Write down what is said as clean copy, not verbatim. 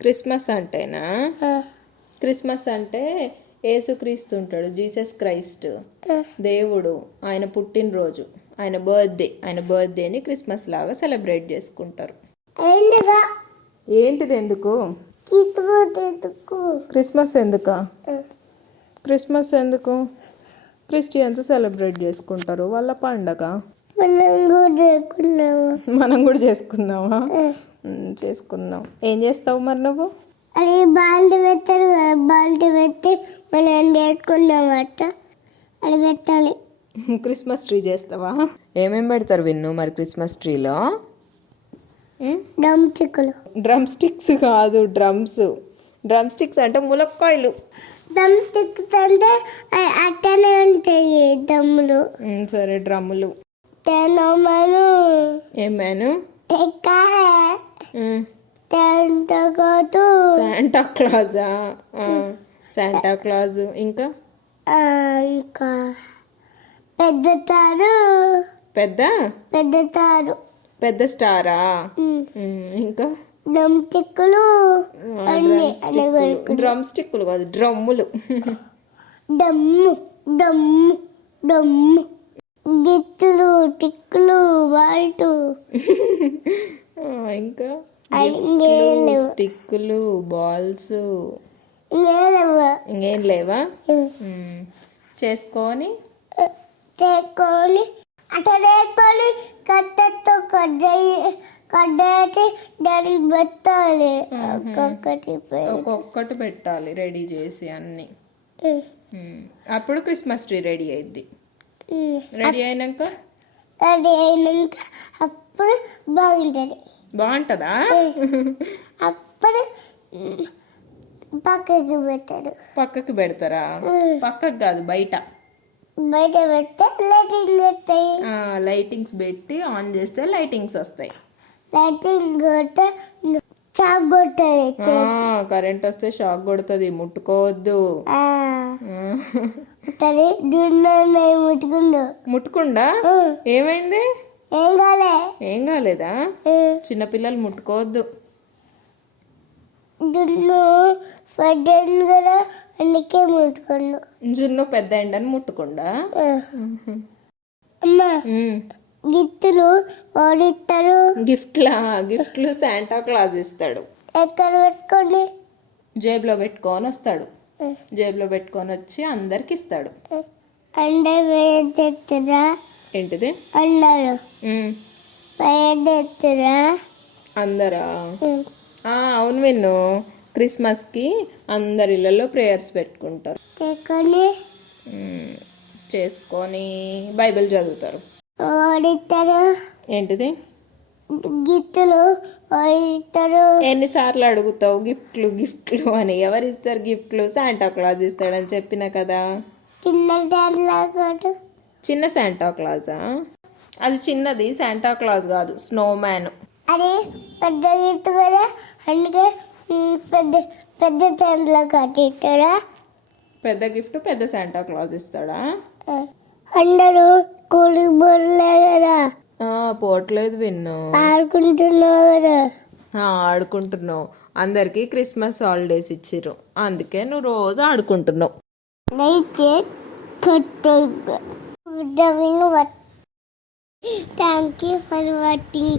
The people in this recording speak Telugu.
క్రిస్మస్ అంటేనా? క్రిస్మస్ అంటే యేసుక్రీస్తు ఉంటాడు, జీసస్ క్రైస్ట్ దేవుడు. ఆయన పుట్టినరోజు, ఆయన బర్త్డేని క్రిస్మస్ లాగా సెలబ్రేట్ చేసుకుంటారు. ఏంటిది ఎందుకు? క్రిస్మస్ ఎందుకా? క్రిస్మస్ ఎందుకు? క్రిస్టియన్స్ సెలబ్రేట్ చేసుకుంటారు వాళ్ళ పండగ. మనం కూడా చేసుకుందామా? చేసుకుందాం. ఏం చేస్తావు మరి నువ్వు? అది బాల్టీ పెట్టారు కదా, బాల్టీ పెట్టి మనం చేసుకున్నామట, అది పెట్టాలి. క్రిస్మస్ ట్రీ చేస్తావా? ఏమేమి పెడతారు విన్ను మరి క్రిస్మస్ ట్రీలో? డ్రమ్ స్టిక్స్ కాదు, డ్రమ్స్. డ్రమ్ స్టిక్స్ అంటే ములక్కాయలు. డ్రమ్ స్టిక్స్ అంటే అట్టనే ఉంటాయి దమ్ములు. సరే, డ్రమ్ములు. ఏమాను? శాంటా క్లాజా? Santa Claus. ఇంకా ఇంకా పెద్ద తారు. పెద్ద స్టారా? ఇంకా డ్రమ్ స్టిక్కులు కాదు, డ్రమ్ములు. డమ్ము గిట్లు టిక్కులు బాల్టు. ఇంకా స్టిక్కులు, బాల్స్. ఇంకేం లేవా? చేసుకొని అట్లా చేసుకొని కట్టెతో కడ్డేసి దానికి పెట్టాలి. ఒక్కొక్కటి పెట్టాలి రెడీ చేసి అన్ని. అప్పుడు క్రిస్మస్ ట్రీ రెడీ అయింది. రెడీ అయినాక అప్పుడు బాగుంటుందా? అప్పుడు పక్కకి పెడతారా? పక్కకు కాదు, బయట పెడితే లైటింగ్ వస్తాయి. లైటింగ్స్ పెట్టి ఆన్ చేస్తే లైటింగ్స్ వస్తాయి. షాక్ కొడుతుంది. కరెంట్ వస్తే షాక్ కొడుతుంది, ముట్టుకోవద్దు. ముట్టుకుండా? ఏమైంది? ఏం కాలేదా? చిన్నపిల్లలు ముట్టుకోవద్దు. జున్ను పెద్ద ఎండని ముట్టుకుండా. గిఫ్ట్లు ఓడిస్తారు. గిఫ్ట్లు శాంటా క్లాజ్ ఇస్తాడు. ఎక్కడ పెట్టుకోండి? జేబులో పెట్టుకొని వస్తాడు. జేబులో పెట్టుకొని వచ్చి అందరికి ఇస్తాడు. ఏంటిది? అందరా? అవును విన్ను, క్రిస్మస్ కి అందరి ఇళ్ళలో ప్రేయర్స్ పెట్టుకుంటారు. చేసుకొని బైబిల్ చదువుతారు. ఏంటిది? గిఫ్ట్లు. ఎన్నిసార్లు అడుగుతావు గిఫ్ట్లు అని? ఎవరిస్తారు గిఫ్ట్లు? శాంటా క్లాజ్ ఇస్తాడని చెప్పిన కదా. చిన్న శాంటా క్లాజా? అది చిన్నది శాంటా క్లాజ్ కాదు, స్నోమ్యాన్. అదే పెద్ద గిఫ్ట్ కదా, అందుకే పెద్ద కట్టిస్తాడా? పెద్ద గిఫ్ట్ పెద్ద శాంటా క్లాజ్ ఇస్తాడా? అందరూ కూలింగ్ పోలే కదా. పోవట్లేదు విన్ను, ఆడుకుంటున్నావు కదా. ఆడుకుంటున్నావు. అందరికి క్రిస్మస్ హాలిడేస్ ఇచ్చిర్రు, అందుకే నువ్వు రోజు ఆడుకుంటున్నావు. Thank you for watching.